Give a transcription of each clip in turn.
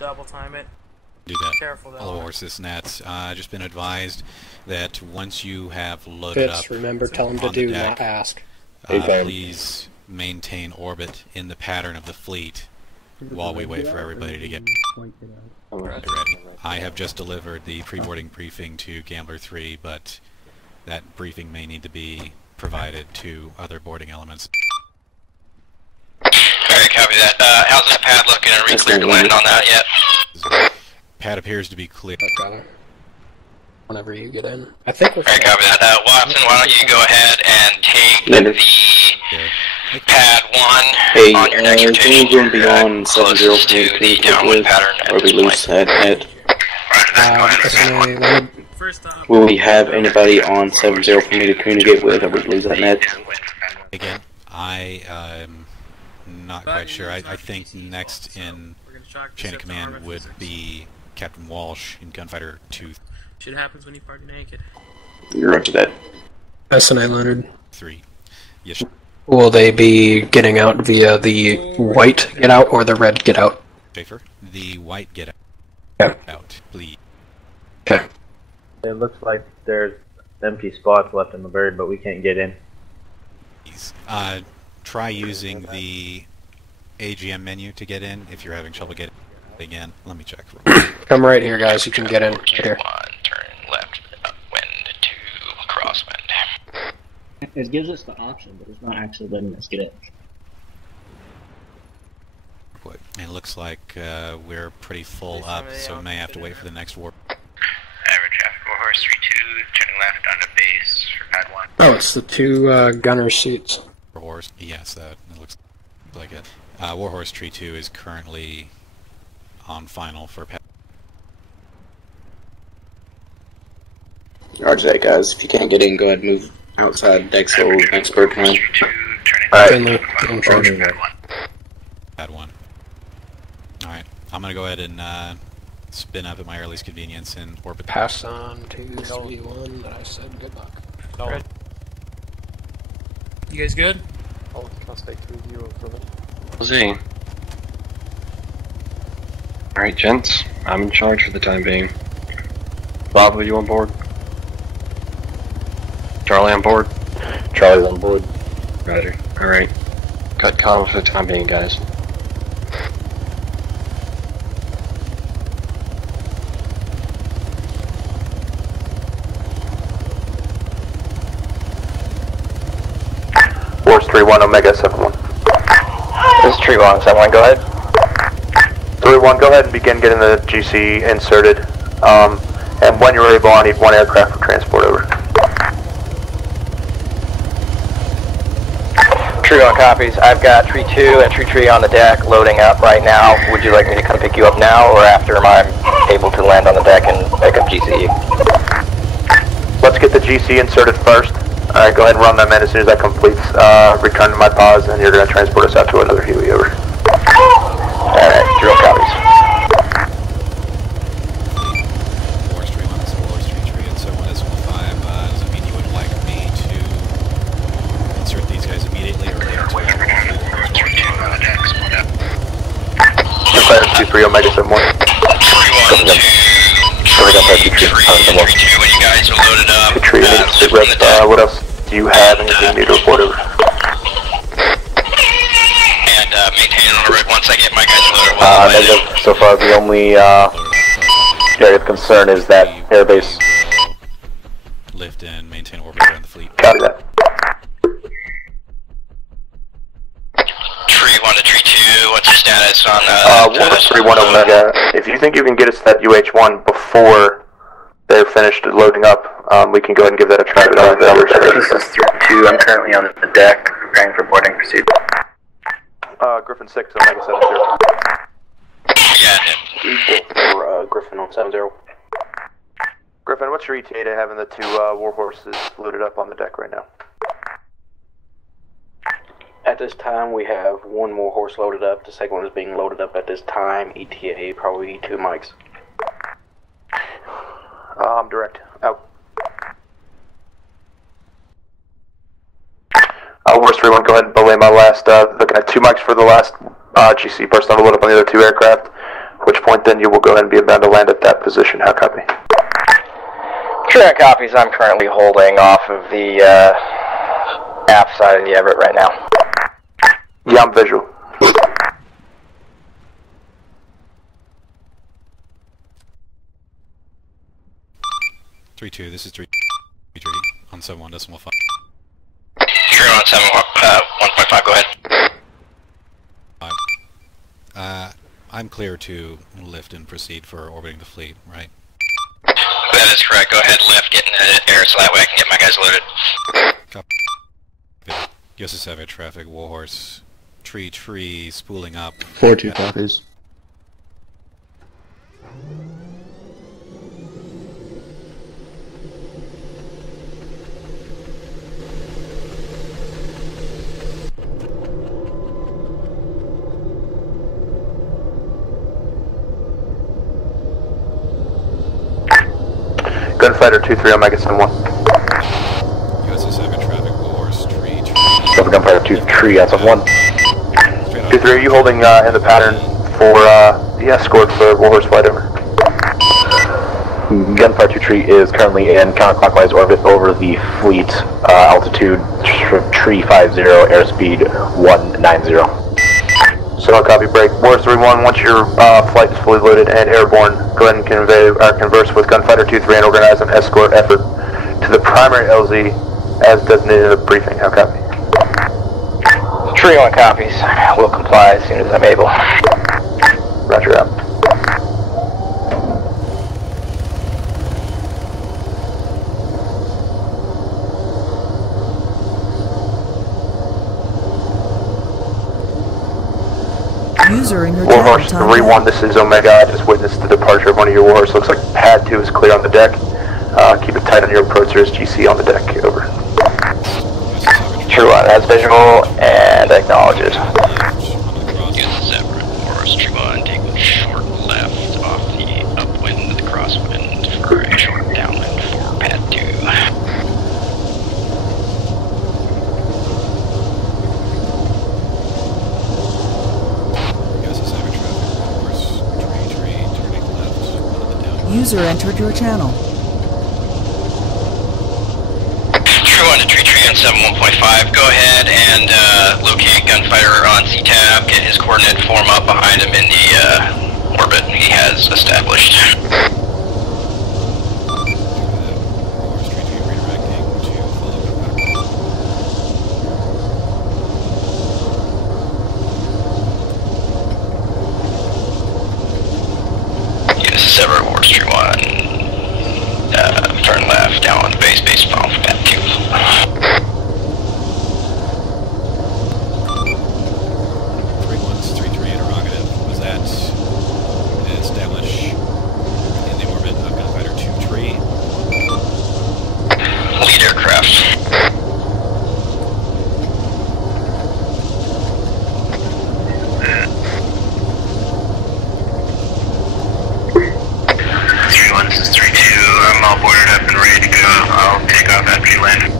double time it. Do that. Careful though. Hello, Horses Nets. Just been advised that once you have loaded up, remember, tell them to do, not ask. Please maintain orbit in the pattern of the fleet while we wait for everybody to get ready. I have just delivered the pre-boarding briefing to Gambler 3, but that briefing may need to be provided to other boarding elements. Alright, copy that. How's that pad looking? Are we cleared to land on that yet? Pad appears to be clear. Whenever you get in. I think we're Alright, copy that. Watson, why don't you go ahead and take the pad 1 on your next rotation. Can you be on 70 to the downwind pattern at or we lose at will we have anybody on 70 for me to communicate with, or we lose that net? Again, I am not quite sure. I think next in chain of command would be Captain Walsh in Gunfighter 2. Shit happens when you party naked. You're up to that. SNA Leonard. 3. Yes. Will they be getting out via the white get out or the red get out? Schaefer, the white get out, please. Okay. It looks like there's empty spots left in the bird, but we can't get in. Please. Try using the AGM menu to get in if you're having trouble getting in. Let me check. Come right here, guys. You can get in. Right here. 1, turn left, upwind, 2, crosswind. It gives us the option, but it's not actually letting us get it. It looks like we're pretty full up, so we may have to wait for the next warp. Average traffic, Warhorse 3-2, turning left onto base for pad 1. Oh, it's the two gunner seats. Warhorse, yes, it looks like it. Warhorse Tree 2 is currently on final for pad. Roger that, guys. If you can't get in, go ahead and move outside deck so next bird time. Alright. I'm charging that. Pad 1. Alright, I'm gonna go ahead and spin up at my earliest convenience and orbit. Pass on to 3-1 that I said good luck. Red. You guys good? I'll stay to review for them. Z. Alright, gents. I'm in charge for the time being. Bob, are you on board? Charlie on board? Charlie's on board. Roger. Alright. Cut comm for the time being, guys. Warhorse 3-1, Omega 7-1. This is 3-1, 7-1, go ahead. 3-1, go ahead and begin getting the GC inserted. And when you're able, I need 1 aircraft for transport over. 3-1 copies. I've got Tree 2 and Tree 3 on the deck loading up right now. Would you like me to come pick you up now or after I'm able to land on the deck and pick up GC? Let's get the GC inserted first. Alright, go ahead and run them in as soon as that completes. Return to my pause, and you're going to transport us out to another Huey over. Alright, 3-1 copies. Warhorse 3-1, this is Warhorse 3-3, and so 1 is 1-5. Does it mean you would like me to insert these guys immediately, or later to Warhorse 3-2 on the deck, split up. Fire 2-3, Omega 7-1. 3-1, 2, 3, when you guys are loaded up. Tree, sit rep, what else do you have? Anything new to report over? And maintain on the red once I get my guys loaded. Negative. So far, the only area of concern is that airbase. lift and maintain orbit around the fleet. Copy that. Tree 1 to Tree 2, what's the status on Warhorse 3-1 Omega, if you think you can get us to that UH-1 before they're finished loading up, we can go ahead and give that a try. This is 3-2, I'm currently on the deck, preparing for boarding pursuit. Griffin 6, Omega 70. Yeah, Equal for Griffin on 70. Griffin, what's your ETA to having the 2 Warhorses loaded up on the deck right now? At this time, we have 1 more horse loaded up. The second one is being loaded up at this time. ETA probably 2 mics. Direct. Out. Warhorse 3-1, go ahead and belay my last, looking at 2 mics for the last GC person to load up on the other 2 aircraft. which point then you will go ahead and be about to land at that position. How copy? True copies. I'm currently holding off of the aft side of the Everett right now. Yeah, I'm visual. This is 3 on 71.5. True on 1.5, go ahead. I'm clear to lift and proceed for orbiting the fleet, right? That is correct. Go ahead, lift, get in the air so that way I can get my guys loaded. Copy. USS 7 traffic, Warhorse. Tree, spooling up. 4-2 copies. Gunfighter 2-3 Omega Sun 1. USS 7 traffic, Warhorse, Tree. Gunfighter 2-3 on Sun 1. 2-3, are you holding in the pattern for the escort for Warhorse Flight, over? Gunfire 2-3 is currently in counterclockwise orbit over the fleet, altitude tree 50, airspeed 190. So I'll copy break. Warhorse 3-1, once your flight is fully loaded and airborne, go ahead and converse with Gunfighter 2-3 and organize an escort effort to the primary LZ as designated in the briefing. How copy? Tree 1 copies. Will comply as soon as I'm able. Roger out. User in your Warhorse 3-1, this is Omega. I just witnessed the departure of one of your Warhorse. Looks like pad 2 is clear on the deck. Keep it tight on your approach. There is GC on the deck. Over. True 1 has visual and acknowledges. USS Everett, Warhorse Tree 1, take a short left off the upwind to the crosswind for a short downwind for pad 2. User entered your channel. True on to Tree on 71.5. Go ahead and locate Gunfighter on C-Tab. Get his coordinate form up behind him in the orbit he has established. Sever Warhorse Tree 1. Turn left, down on the base follow for pad 2. 3-1-3-3 interrogative. Was that established in the orbit of Gunfighter 2-3? Lead aircraft. This is 3-2, I'm all boarded up and ready to go. I'll take off after you land.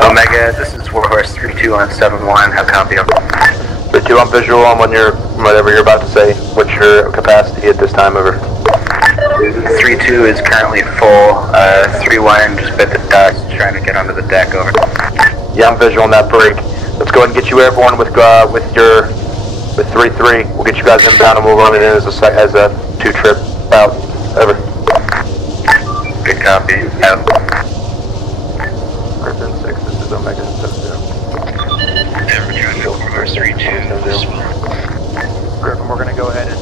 Omega, this is Warhorse 3-2 on 7-1, how copy? 3-2 on visual on whatever you're about to say. What's your capacity at this time, over? 3-2 is currently full, 3-1 just bit the dust, trying to get onto the deck, over. Yeah, I'm visual on that break. Let's go ahead and get you airborne with 3-3. We'll get you guys inbound and we'll run it in as a 2-trip out. Over. Good copy, out. Griffin 6, this is Omega 70. Warhorse 3-2. Griffin, we're going to go ahead and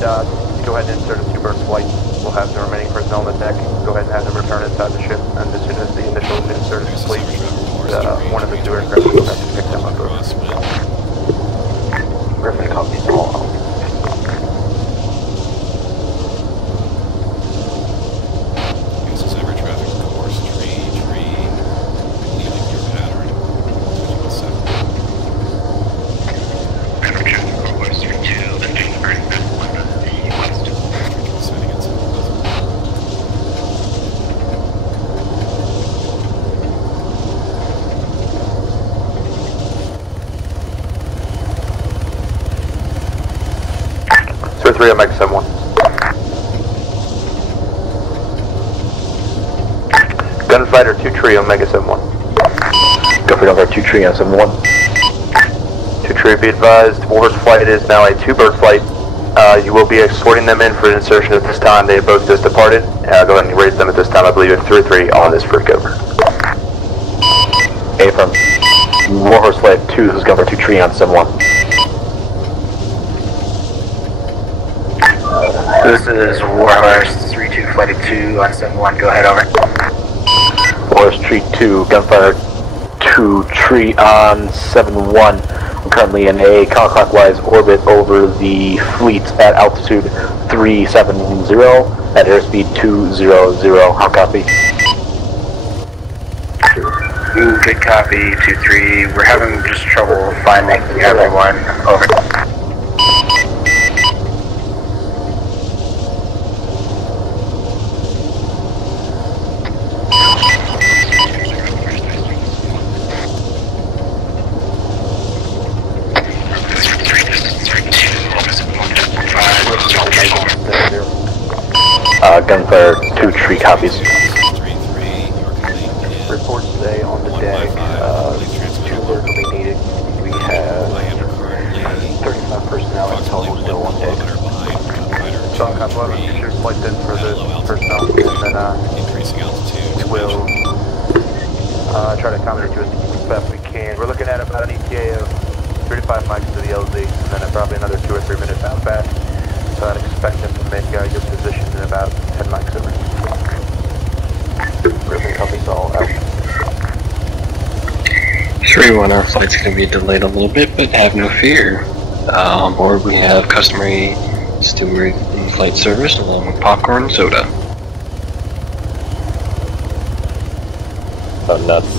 insert a 2-bird flight. We'll have the remaining personnel on the deck. Go ahead and have them return inside the ship, and as soon as the initial insert is complete, one of the 2 aircraft will have to pick them up. Griffin, copy. 2-3 Omega 7-1. Gunfighter 2-3 Omega 7-1. Gunfighter 2-3 on 7-1. 2-3, be advised, Warhorse Flight is now a 2-bird flight. You will be escorting them in for an insertion at this time. They have both just departed. Go ahead and raise them at this time. I believe it's 3-3 on this freak over. A from Warhorse Flight 2, this is Gunfighter 2-3 on 7-1. This is Warhorse 3-2 Flight 2 on 7-1. Go ahead, over. Warhorse 3-2, Gunfighter 2-3 on 7-1. I'm currently in a counterclockwise orbit over the fleet at altitude 370 at airspeed 200. How copy? Ooh, good copy, 2-3. We're having just trouble finding everyone. Over. Gunfire 2-3 copies. Reports today on the deck. 2 birds will be needed. We have 35 personnel in total still on deck. SOC, I'm loading future flight in for the personnel, and then we will try to accommodate you as best we can. We're looking at about an ETA of 3 to 5 mics to the LZ, and then probably another 2 or 3 minutes out back. So I'd expect them to make your position in about 10 mics over. Ribbon copies all out. 3-1, our flight's going to be delayed a little bit, but have no fear. On board we have customary steward and flight service along with popcorn and soda. Oh, nuts.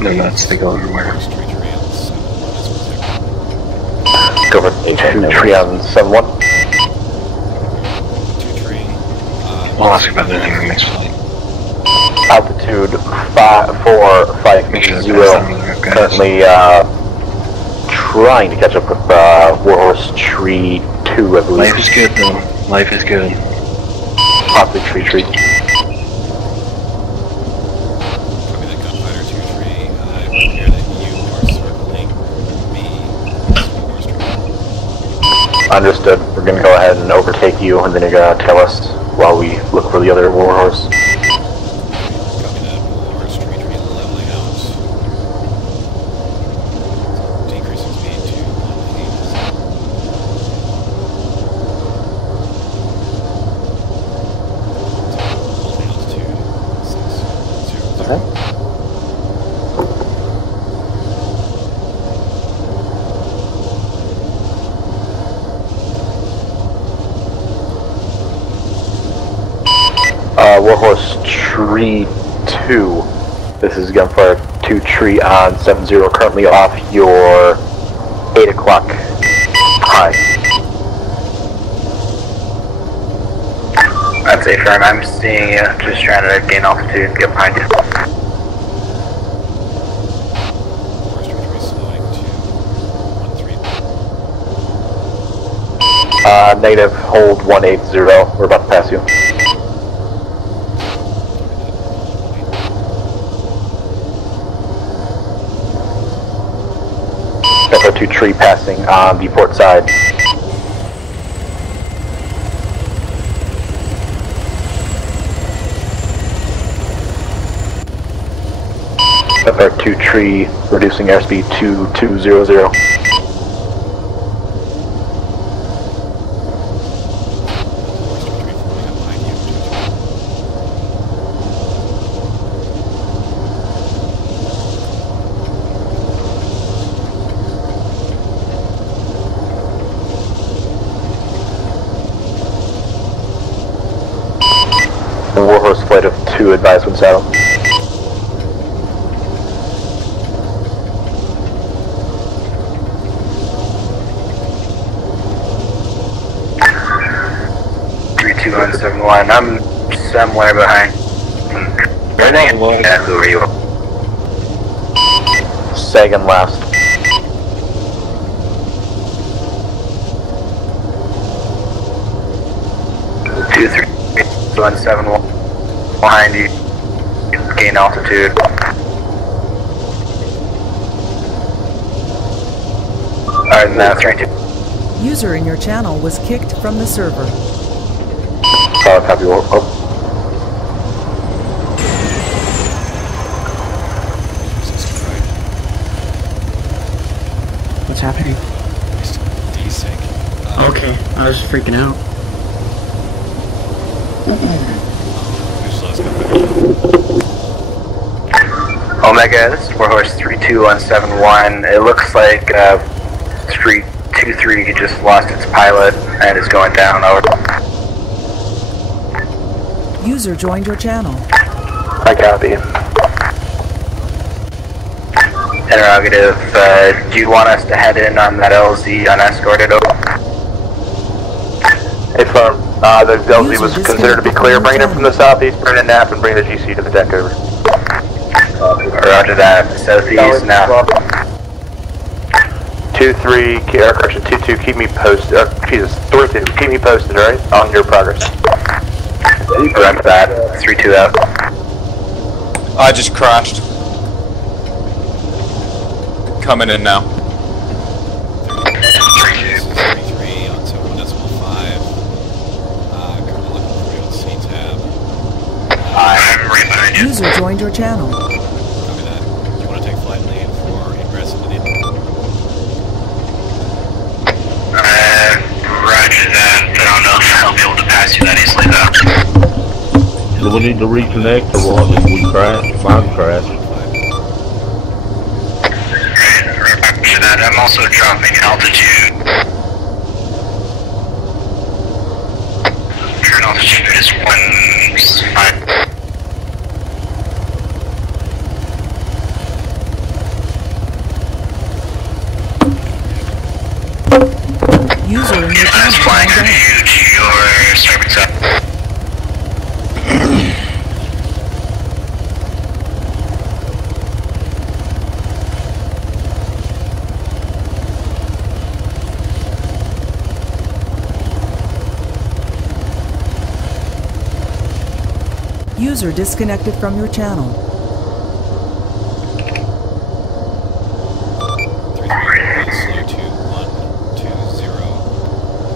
No nuts, they go everywhere. Go for 2-3 on 7-1. We'll ask about it in the next flight. Altitude 450. Currently trying to catch up with Warhorse Tree 2, I believe. Life is good though. Life is good. Possibly Tree. Understood. We're going to go ahead and overtake you, and then you're going to tell us while we look for the other Warhorse. Warhorse Tree 2. This is Gunfire 2-3 on 70, currently off your 8 o'clock. Hi. That's a firm. I'm seeing you. Just trying to gain altitude and get behind you. Negative, hold 180. We're about to pass you. Echo 2-3 passing on the port side. Echo 2-3 reducing airspeed to 200. Warhorse Flight of 2, advise when saddle. I'm somewhere behind. Everything? Yeah, who are you? Second last. on 7-1 behind you. Gain altitude. Alright, now 3-2. User in your channel was kicked from the server. Solid copy. Oh. What's happening? Desync. Okay, I was freaking out. Omega, this is Warhorse 32171. It looks like Street 23 just lost its pilot and is going down. Over. User joined your channel. I copy. Interrogative, do you want us to head in on that LZ unescorted? Hey, firm. The LZ was considered to be clear. Bring it in from the southeast, bring it nap, and bring the GC to the deck over. Roger that. Southeast now. 2-3, correction, 2-2, keep me posted. Jesus, 3-2, keep me posted, alright? On your progress. Roger that. 3-2 out. I just crashed. Coming in now. 33 on 7.5. Currently looking for you on C-tab. I'm right behind you. User joined your channel. Copy that. You want to take flight lead for ingress into the... Roger that. I don't know if I'll be able to pass you that easily though. Do we need to reconnect or what if we crash? Mine crashed. Roger that. I'm also dropping altitude. Current altitude is 1.5. User in your channel. Flying from you to your starboard side. User disconnected from your channel. 3-3, slow to 120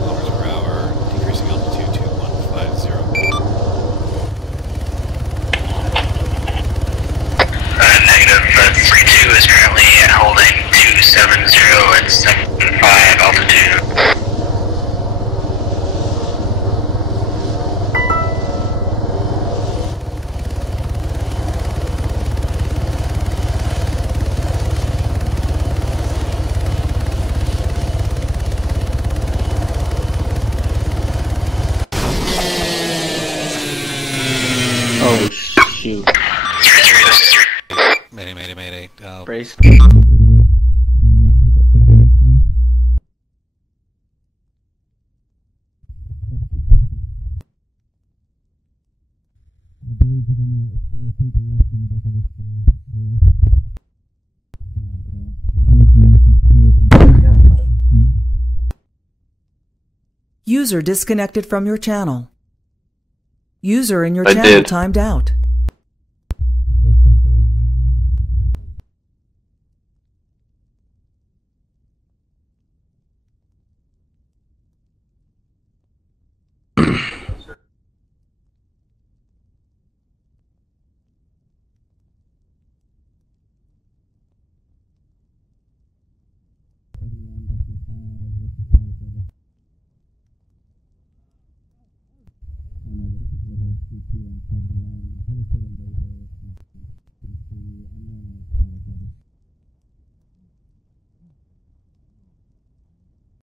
kilometers per hour, decreasing altitude to 150. Negative 3-2 is currently holding 270 and 75 altitude. Oh shoot. 3-3, this is 3. Mayday. Brace. User disconnected from your channel. User in your channel timed out.